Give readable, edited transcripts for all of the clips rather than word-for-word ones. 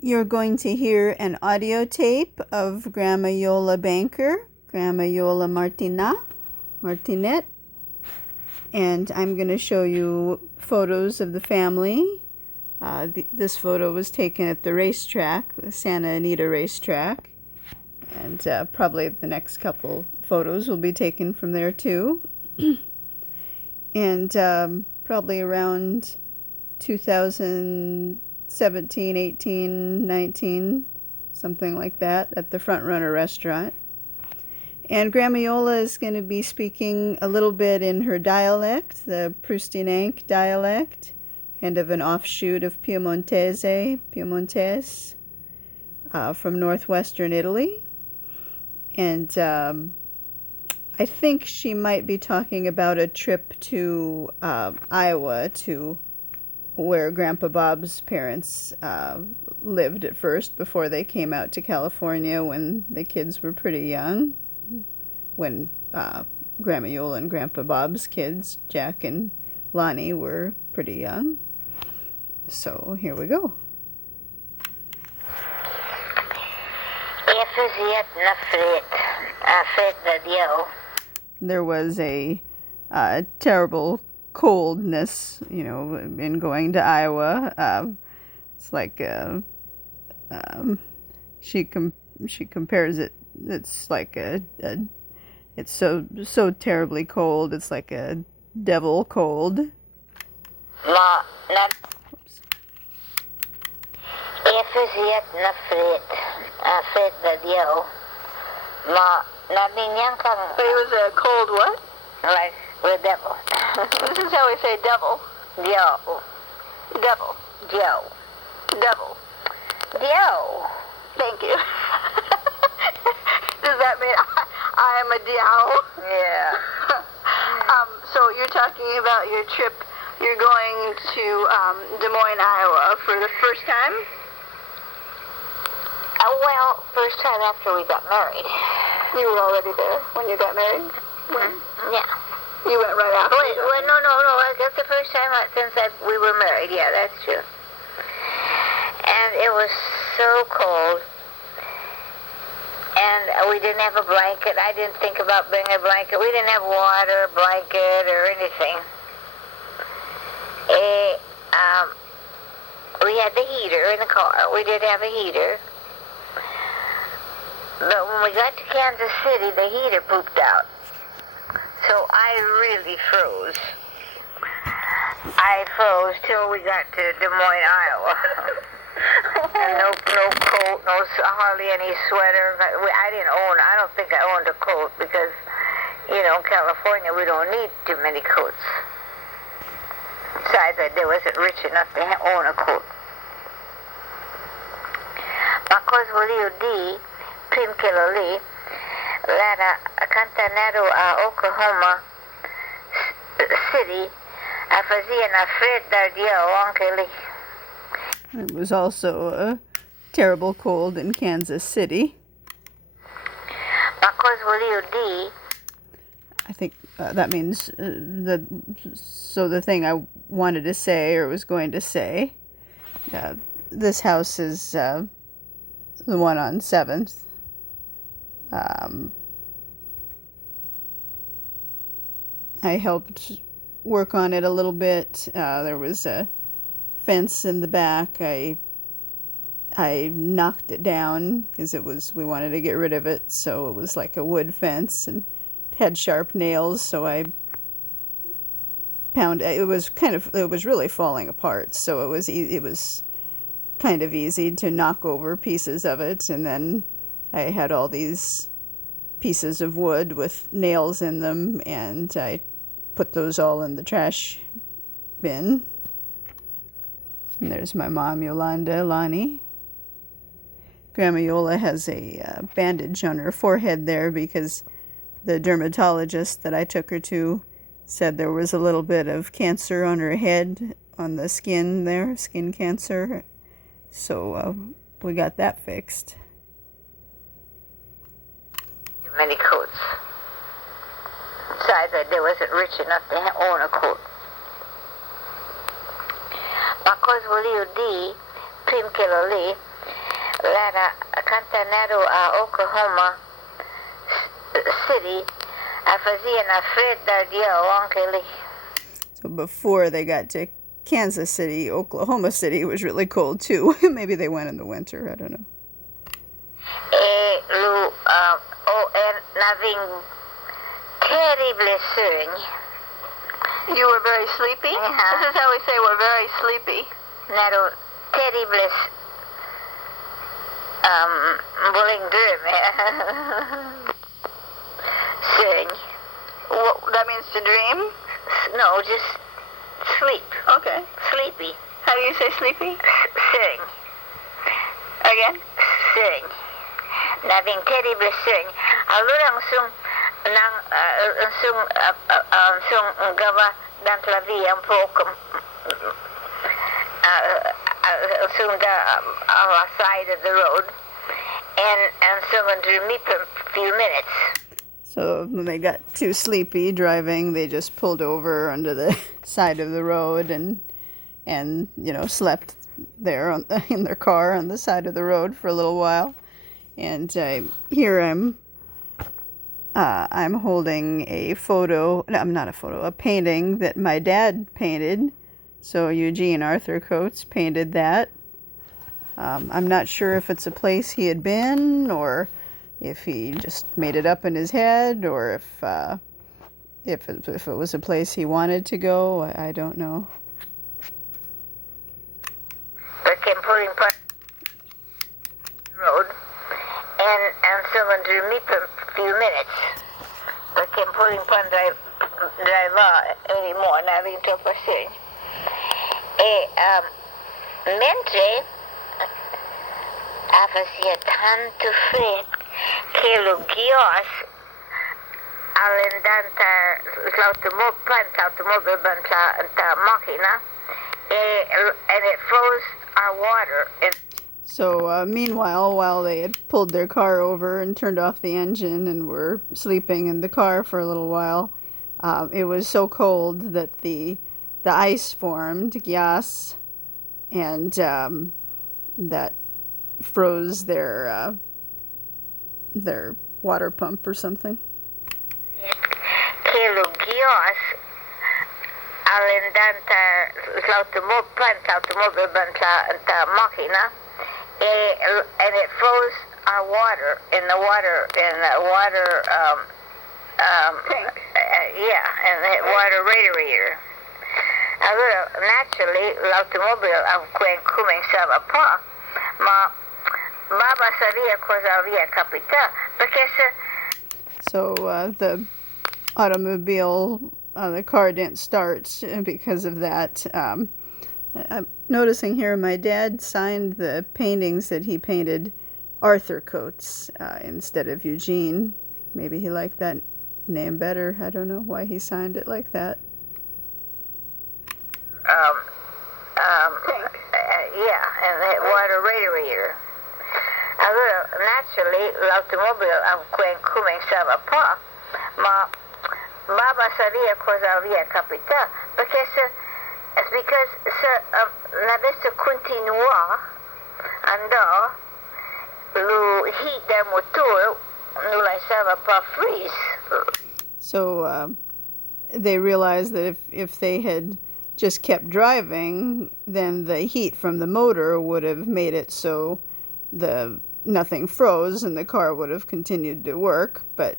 You're going to hear an audio tape of Grandma Iole Banker, Grandma Iole Martinet, and I'm going to show you photos of the family. This photo was taken at the racetrack, the Santa Anita racetrack, and probably the next couple photos will be taken from there too. And probably around 2017, 18, 19, something like that, at the Front Runner restaurant. And Grandma Iole is going to be speaking a little bit in her dialect, the Prustinenc dialect, kind of an offshoot of Piemontese from northwestern Italy. And I think she might be talking about a trip to Iowa, to where Grandpa Bob's parents lived at first before they came out to California when the kids were pretty young, when Grandma Iole and Grandpa Bob's kids, Jack and Lonnie, were pretty young. So here we go. There was a terrible coldness, in going to Iowa. It's like she compares it. It's like it's so terribly cold. It's like a devil cold. But it was a cold what? Like the devil. This is how we say devil. Joe. Devil. Joe. Devil. Joe. Thank you. Does that mean I am a diao? Yeah. So you're talking about your trip. You're going to Des Moines, Iowa for the first time? Well, first time after we got married. You were already there when you got married? When? Yeah. You went right after? Wait, no. That's the first time since we were married. Yeah, that's true. And it was so cold. And we didn't have a blanket. I didn't think about bringing a blanket. We didn't have water, blanket, or anything. We had the heater in the car. We did have a heater. But when we got to Kansas City, the heater pooped out. So I really froze. I froze till we got to Des Moines, Iowa. And no coat, hardly any sweater. I don't think I owned a coat because, in California we don't need too many coats. Besides, I wasn't rich enough to own a coat. Because Willie Primkeloli, Lana Cantanero, Oklahoma City, fazia na frente da dia. It was also a terrible cold in Kansas City. I think that means the thing I wanted to say or was going to say. This house is the one on 7th. I helped work on it a little bit. There was a fence in the back. I knocked it down because we wanted to get rid of it, so it was like a wood fence and it had sharp nails, so I pounded it. It was really falling apart, so it was kind of easy to knock over pieces of it. And then I had all these pieces of wood with nails in them, and I put those all in the trash bin. And there's my mom, Yolanda, Lonnie. Grandma Iole has a bandage on her forehead there because the dermatologist that I took her to said there was a little bit of cancer on her head, on the skin there, skin cancer. So we got that fixed. Many coats. Besides, I wasn't rich enough to own a coat. Because Willie Primkeloli, Lara Cantanero a Oklahoma City. A fazia na frente da dia ontem. So before they got to Kansas City, Oklahoma City was really cold too. Maybe they went in the winter. I don't know. Having terrible sömn. You were very sleepy? Uh-huh. This is how we say we're very sleepy. När terrible bulling dröm. Sömn. What, that means to dream? No, just sleep. Okay. Sleepy. How do you say sleepy? Sömn. Again? Sömn. Having terrible sömn. Allora un gava dentro la via un poco on the side of the road and someone drew me for a few minutes. So when they got too sleepy driving, they just pulled over onto the side of the road and slept there in their car on the side of the road for a little while. And here I'm holding a photo. No, not a photo. A painting that my dad painted. So Eugene Arthur Coates painted that. I'm not sure if it's a place he had been, or if he just made it up in his head, or if it was a place he wanted to go. I don't know. Came pulling by the road, and someone drew me for a few minutes. Came pulling by drive anymore, när vi inte på sig. Mentre a fazia tanto freddo che lo ghios all'andante l'automobile la macchina and it froze our water. So meanwhile, while they had pulled their car over and turned off the engine and were sleeping in the car for a little while, it was so cold that the ice formed, gyas, and that froze their water pump or something. Che lo ghios all'andante l'automobile la macchina and it froze our water in the water Tank. And the water radiator. Allora, naturally, l'automobile cominciava qua, ma Baba sabia cosa havia capitato, perché So the automobile, the car didn't start because of that. I'm noticing here my dad signed the paintings that he painted Arthur Coates instead of Eugene. Maybe he liked that name better. I don't know why he signed it like that. And the water radiator. Allora, naturally, l'automobile cominciava qua, ma Baba sabia cosa havia capitato, perché it's because se l'avesse continuato andò, lo heat del motore non lasciava pas freeze. So they realized that if they had just kept driving, then the heat from the motor would have made it so nothing froze and the car would have continued to work. But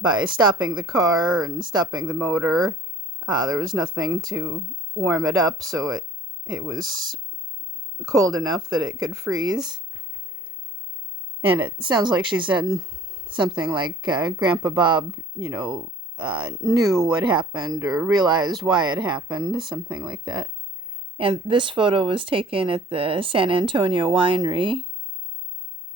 by stopping the car and stopping the motor, there was nothing to warm it up, so it was cold enough that it could freeze. And it sounds like she said something like Grandpa Bob, knew what happened or realized why it happened, something like that. And this photo was taken at the San Antonio Winery.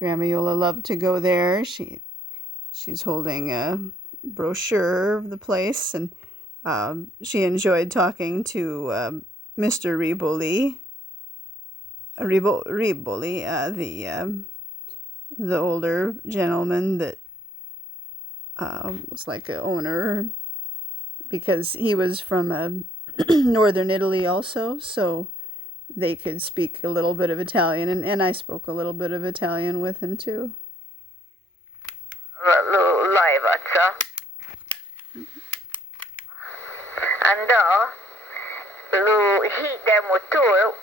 Grandma Iole loved to go there. She's holding a brochure of the place, and she enjoyed talking to Mr. Riboli, the older gentleman that was like an owner, because he was from northern Italy also, so they could speak a little bit of Italian, and I spoke a little bit of Italian with him too. Laivassa. Andò, hiidem mut tuo,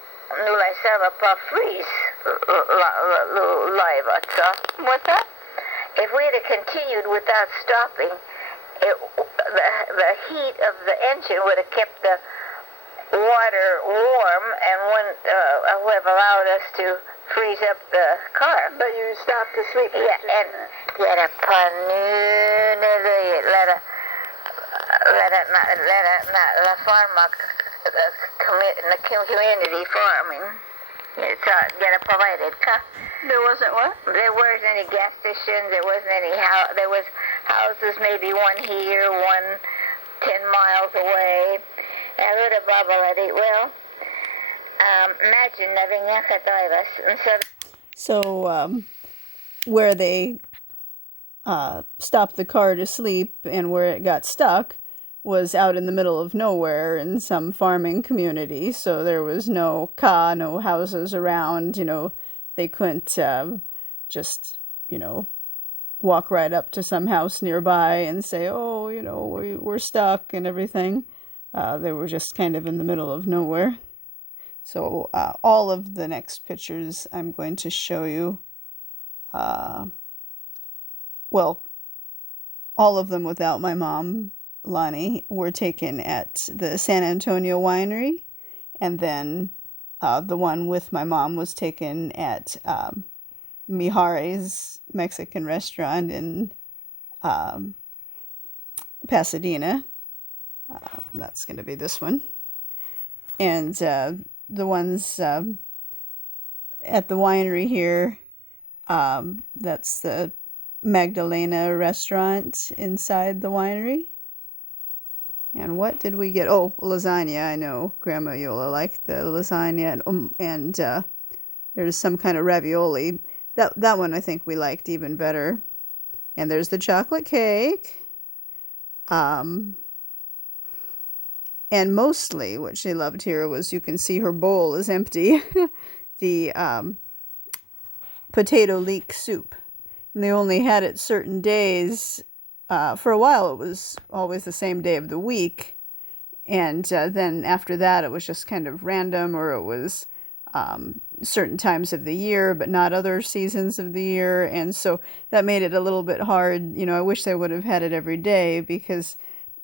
nulla ei saa pa freeze laivassa. What's that? If we had continued without stopping, the heat of the engine would have kept the water warm and wouldn't have allowed us to freeze up the car. But you stopped to sleep. Yeah, and let a la farma community farming. It's get a provided car. There wasn't what? There weren't any gas stations. There wasn't any there was houses, maybe one here, one 10 miles away. Well, imagine living in So, where they stopped the car to sleep and where it got stuck was out in the middle of nowhere in some farming community. So there was no houses around, they couldn't just, walk right up to some house nearby and say, oh, we're stuck and everything. They were just kind of in the middle of nowhere. So all of the next pictures I'm going to show you, all of them without my mom, Lonnie, were taken at the San Antonio Winery. And then the one with my mom was taken at Mijares Mexican restaurant in Pasadena. That's going to be this one. And the ones at the winery here, that's the Magdalena restaurant inside the winery. And what did we get? Oh, lasagna. I know Grandma Iole liked the lasagna. And there's some kind of ravioli. That one I think we liked even better. And there's the chocolate cake. And mostly what she loved here was, you can see her bowl is empty. The potato leek soup. And they only had it certain days. For a while it was always the same day of the week. And then after that it was just kind of random, or it was certain times of the year, but not other seasons of the year. And so that made it a little bit hard. I wish they would have had it every day, because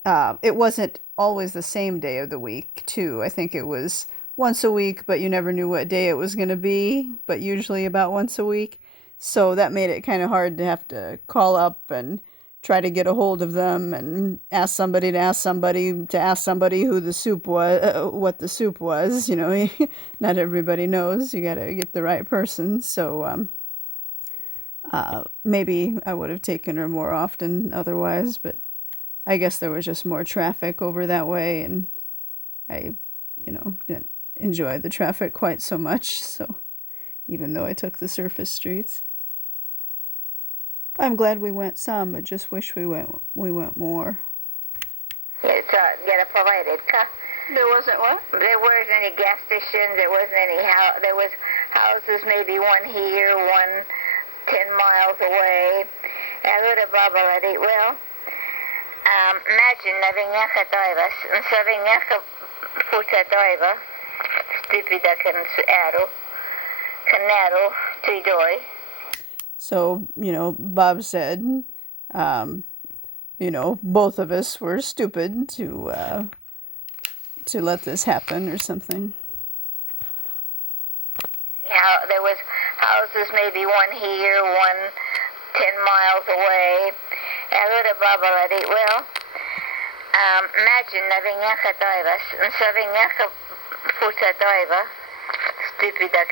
it wasn't always the same day of the week, too. I think it was once a week, but you never knew what day it was going to be, but usually about once a week. So that made it kind of hard to have to call up and try to get a hold of them and ask somebody who the soup was, what the soup was. Not everybody knows. You got to get the right person. So maybe I would have taken her more often otherwise, but I guess there was just more traffic over that way, and I, didn't enjoy the traffic quite so much. So even though I took the surface streets, I'm glad we went some, but just wish we went more. It's get a provided car. There wasn't what? There weren't any gas stations. There wasn't any there was houses, maybe one here, one 10 miles away. Well, imagine navinjaka taivas, savinjaka puta taiva, stupida canero tidoi. So, Bob said, both of us were stupid to let this happen or something. There was houses, maybe one here, one 10 miles away. Well, imagine navinjaka taivas, savinjaka puta taiva, stupida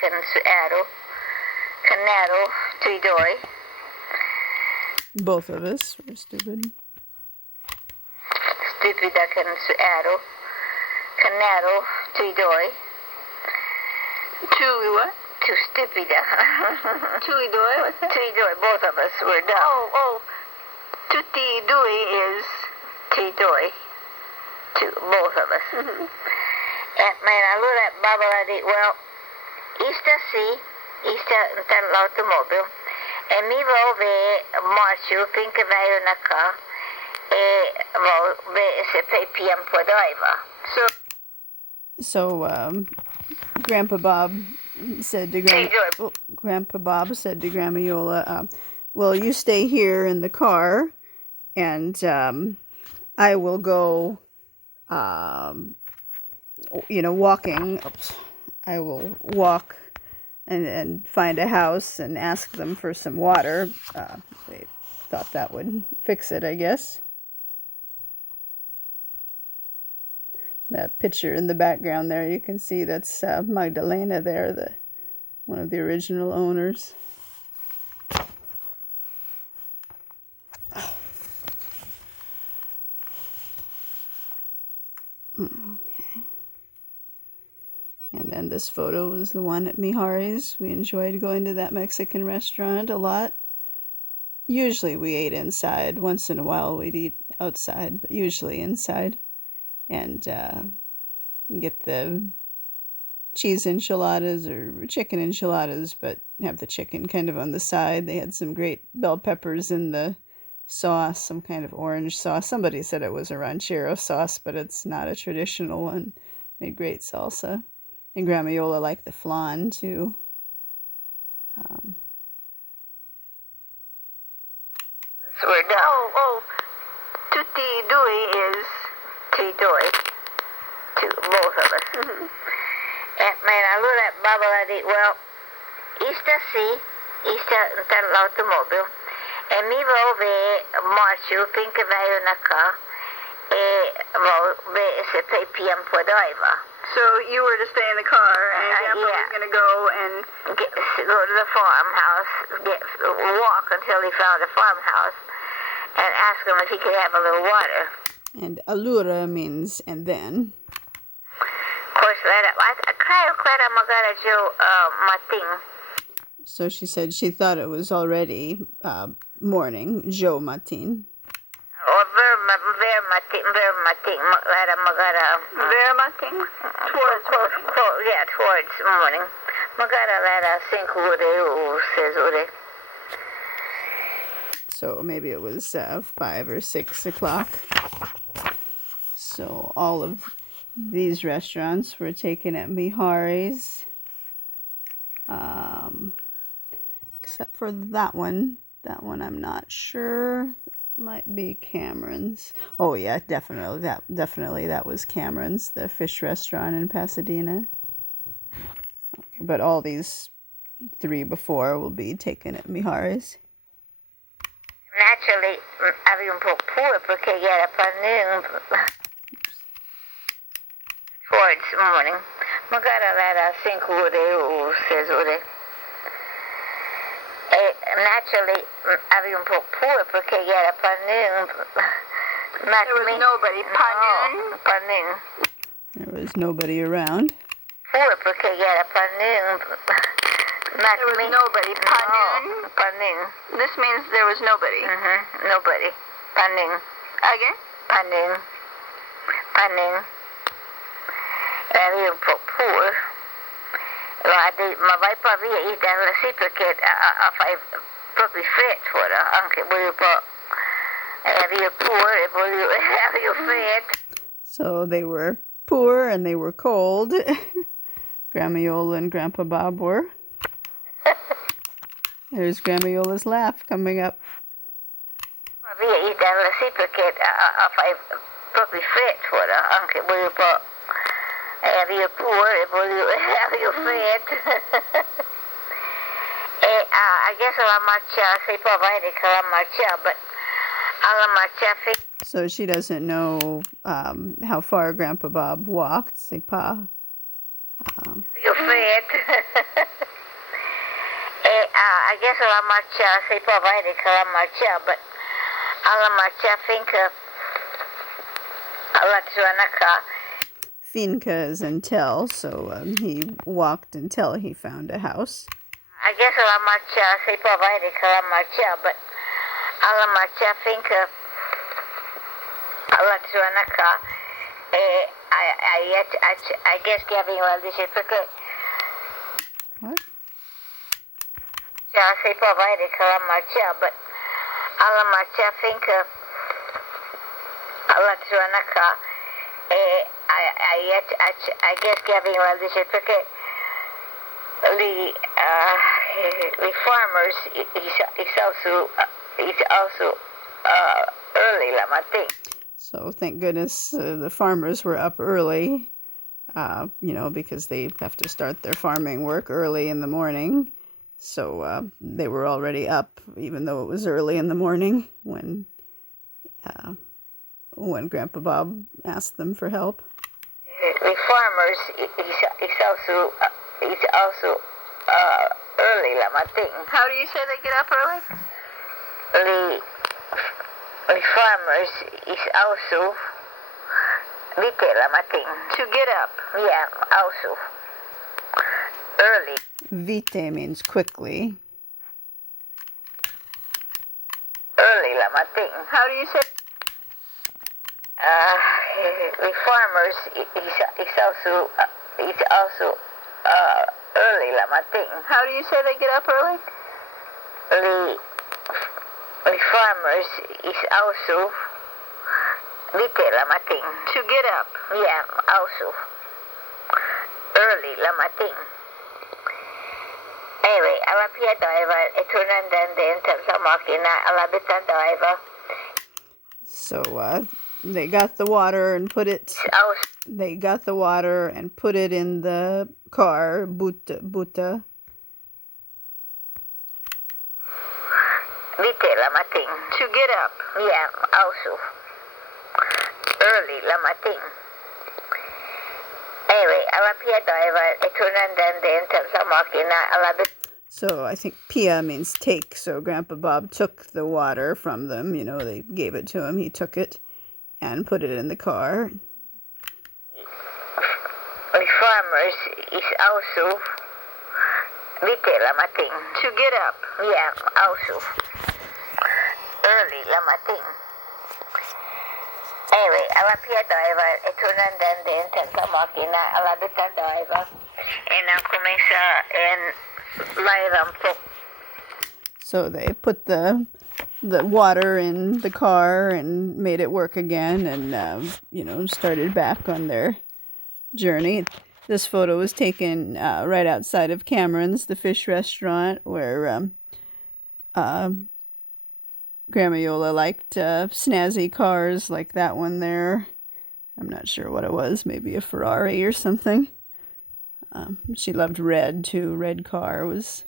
canero tidoi. Both of us were stupid. Stupida canero tidoi. Tui what? Too stupida. Tui doi? What's that? Tui doi. Both of us were dumb. Oh. Tutti dui is Tidoi. To both of us. Mm-hmm. Men allora babala di, well, ista sì, ista dall'automobile, e mi vove marcio finché vai una ca, e vove se pei pian po d'aiva. So Grandpa Bob said to Grandma Yola, well, you stay here in the car, and I will go, walking. Oops. I will walk and find a house and ask them for some water. They thought that would fix it, I guess. That picture in the background there, you can see that's Magdalena there, one of the original owners. Okay. And then this photo was the one at Mijares. We enjoyed going to that Mexican restaurant a lot. Usually we ate inside. Once in a while we'd eat outside, but usually inside. And get the cheese enchiladas or chicken enchiladas, but have the chicken kind of on the side. They had some great bell peppers in the sauce, some kind of orange sauce. Somebody said it was a ranchero sauce, but it's not a traditional one. Made great salsa. And Grandma Yola liked the flan too. So we're done. Oh, tutti due is titoi to both of us. Mm-hmm. Men allora babala di, well, ista sì, ista dall'automobile, e mi vove marcio finché vai una ca, e vove se pei pian po d'aiva. So you were to stay in the car, and Grandpa was going to go and go to the farmhouse, walk until he found a farmhouse, and ask him if he could have a little water. And allura means and then. Of course, So she said she thought it was already morning, Joe Matin. Or ver matin, towards morning. Magara lera 5 ore, 6 ore. So maybe it was 5 or 6 o'clock. So all of these restaurants were taken at Mijares. Except for that one. That one I'm not sure. Might be Cameron's. Oh yeah, definitely that was Cameron's, the fish restaurant in Pasadena. Okay, but all these 3 before will be taken at Mijares. Naturally, avevo un po' pure perché era panning towards morning. Magari era 5 ore o 6 ore. Naturally, avevo un po' pure perché era panning. There was nobody. Panning. There was nobody around. Pure perché era panning. There was nobody. Panning. This means there was nobody. Mm-hmm. Nobody. Panning. Again? Panning. Eri un po' poor. Ma vai pa via dalla sì perché fai proprio freddo ora, anche voglio un po'. Eri poor e voglio freddo. So they were poor and they were cold. Grandma Yola and Grandpa Bob were. There's Grandma Yola's laugh coming up. Via dalla sì perché fai proprio freddo ora, anche voglio un po'. Eri poor e voglio freddo. I guess alla marcia, sei può vedere che alla marcia, but alla marcia So she doesn't know how far Grandpa Bob walked. C'est pas. You're freddo. I guess alla marcia, sei può vedere che alla marcia, but alla marcia finché alla giornata. Finca is until, so he walked until he found a house. I guess alla marcia, sei può vedere che alla marcia, but alla marcia finché alla giornata. I guess giving well this is porque What? ya se provide kala marcha, but ala marcha finka ala tuanaka. I guess giving well this is porque the farmers is also early lamating. So thank goodness the farmers were up early, because they have to start their farming work early in the morning. So they were already up, even though it was early in the morning when Grandpa Bob asked them for help. The farmers is also early lamating. How do you say they get up early? The farmers is also vite lamating. To get up. Yeah, also early. Vite means quickly. Early lamating. How do you say? The farmers is also early lamating. How do you say they get up early? The farmers is also vite lamating. To get up. Yeah, also early lamating. Anyway, ala pia driver etunan dan den sa makina ala bitan driver. So they got the water and put it. They got the water and put it in the car. Buta. Vite lamating. To get up. Yeah, also early lamating. Anyway, ala pia driver etunan dan den sa makina ala bitan. So I think Pia means take. So Grandpa Bob took the water from them. They gave it to him. He took it and put it in the car. The farmers is also vite lamating. To get up. Yeah, also early lamating. Anyway, ala pia driver etunan dan den sa makina ala bitan driver. And ang kumisa and So they put the water in the car and made it work again, and started back on their journey. This photo was taken right outside of Cameron's, the fish restaurant, where Grandma Yola liked snazzy cars like that one there. I'm not sure what it was, maybe a Ferrari or something. She loved red too. Red car was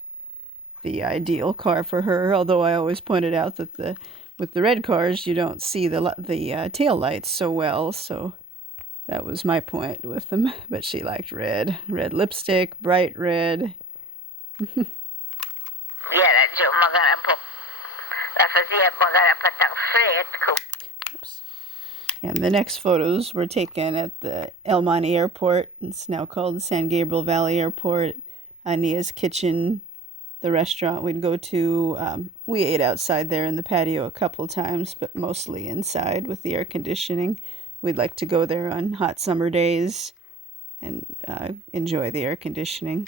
the ideal car for her. Although I always pointed out that with the red cars you don't see the tail lights so well. So that was my point with them. But she liked red lipstick, bright red. Oops. And the next photos were taken at the El Monte Airport. It's now called San Gabriel Valley Airport. Ania's Kitchen, the restaurant we'd go to. We ate outside there in the patio a couple times, but mostly inside with the air conditioning. We'd like to go there on hot summer days and enjoy the air conditioning.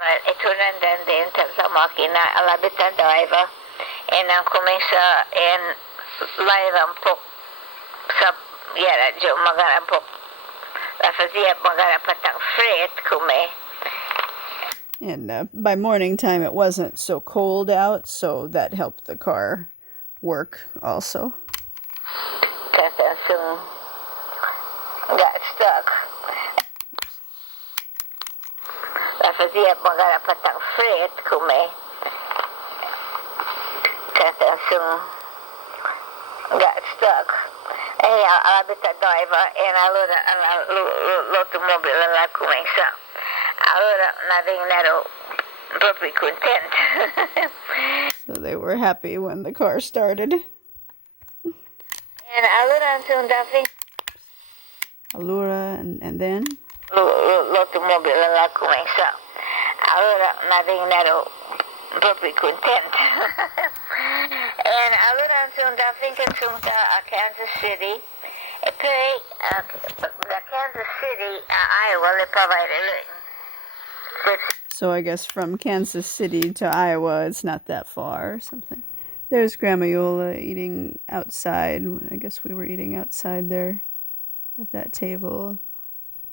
Ito nandan din sa makina alabitan driver and ang kumisa and live po sa yara jo magaran po la fazia magaran patang freight kume. And by morning time it wasn't so cold out, so that helped the car work also. Kasi soon got stuck. La fazia magaran patang freight kume. Kasi soon got stuck. Hey, alabita driver and l'automobile la kumesa. Allora nothing nero proprio content. So they were happy when the car started. And allora soon nothing. Allura and then? L'automobile la kumesa. Allora nothing nero proprio content. And allora soon nothing soon to Kansas City. E poi Kansas City, Iowa, they provide a So I guess from Kansas City to Iowa, it's not that far or something. There's Grandma Iole eating outside. I guess we were eating outside there at that table.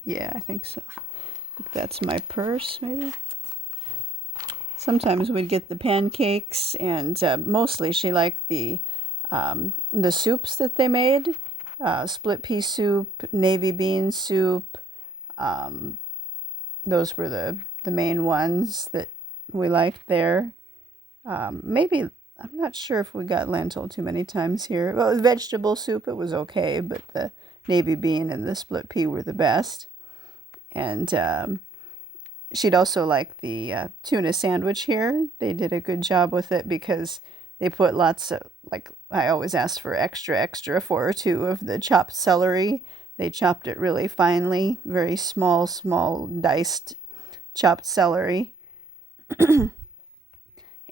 Yeah, I think so. I think that's my purse, maybe. Sometimes we'd get the pancakes, and mostly she liked the soups that they made. Split pea soup, navy bean soup. Those were the main ones that we liked there. Maybe, I'm not sure if we got lentil too many times here. Well, vegetable soup, it was okay, but the navy bean and the split pea were the best. And she'd also like the tuna sandwich here. They did a good job with it because they put lots of, like, I always ask for extra 4 or 2 of the chopped celery. They chopped it really finely, very small diced chopped celery.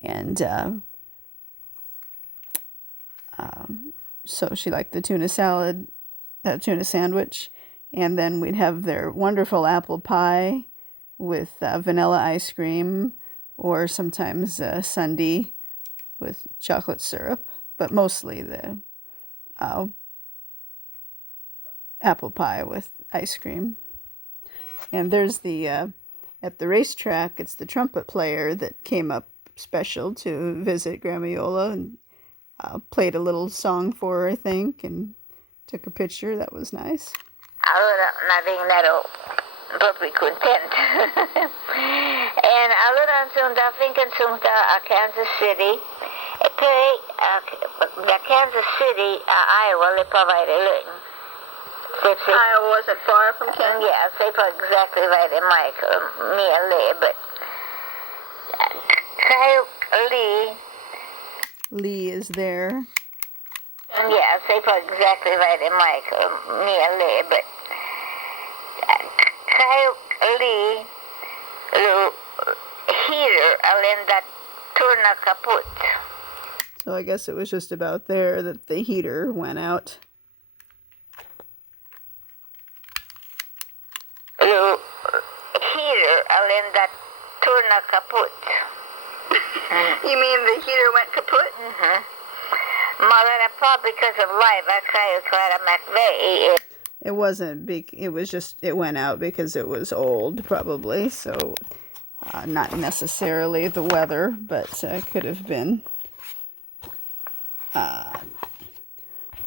And so she liked the tuna sandwich. And then we'd have their wonderful apple pie with vanilla ice cream, or sometimes sundae with chocolate syrup, but mostly the apple pie with ice cream. And there's the, at the racetrack, it's the trumpet player that came up special to visit Grandma Iole and played a little song for her, I think, and took a picture. That was nice. Allora naringaro proprio content. And allora sono da finché sono a Kansas City e poi da Kansas City a Iowa le provide lei. Iowa wasn't far from Kansas? Yeah, they put exactly right in Michael, me and Lee, but Kyle Lee is there. Yeah, they put exactly right in Michael, me and Lee, but Kyle Lee, the heater, alenda turna kaput. So I guess it was just about there that the heater went out. The heater, alenda turna kaput. You mean the heater went kaput? Mm-hmm. Probably because of life, I try to McVeigh. It wasn't big. It was just, it went out because it was old, probably. So not necessarily the weather, but could have been.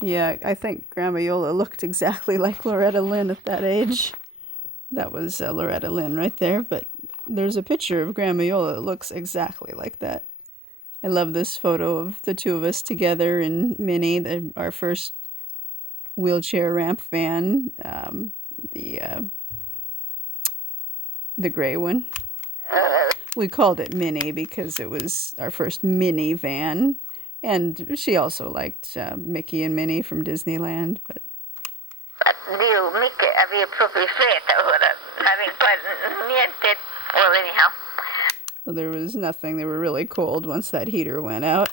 Yeah, I think Grandma Iole looked exactly like Loretta Lynn at that age. That was Loretta Lynn right there, but there's a picture of Grandma Iole that looks exactly like that. I love this photo of the two of us together in Minnie, our first wheelchair ramp van, the gray one. We called it Minnie because it was our first mini van, and she also liked Mickey and Minnie from Disneyland. But Mickey aveva proprio fretta ora, niente. Well, anyhow. Well, there was nothing. They were really cold once that heater went out.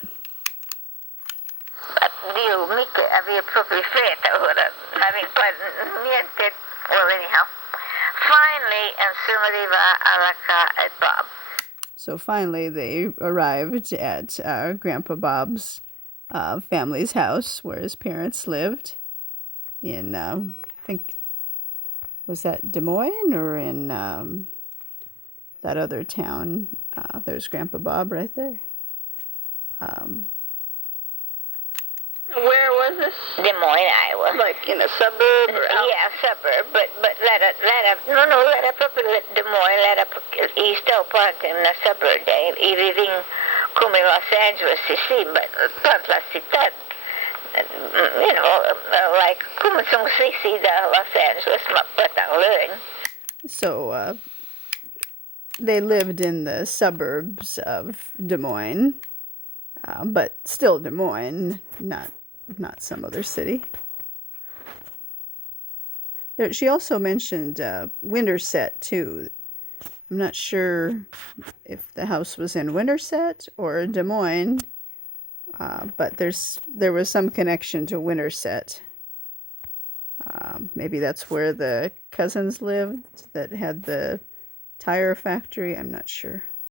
Mickey aveva proprio fretta ora, niente. Well, anyhow. Finally, and soon arriva alla casa at Bob. So finally, they arrived at Grandpa Bob's family's house, where his parents lived in, I think, was that Des Moines or in that other town? There's Grandpa Bob right there. Where was this? Des Moines, Iowa. Like in a suburb? Or Yeah, suburb, but let up Des Moines, let up East Park in a suburb. I vivi come Los Angeles, sì, but tanto la città, you know, like come sono sì da Los Angeles, ma pas learn. So they lived in the suburbs of Des Moines, but still Des Moines, not some other city. She also mentioned Winterset too. I'm not sure if the house was in Winterset or Des Moines, but there was some connection to Winterset. Maybe that's where the cousins lived that had the tire factory. I'm not sure.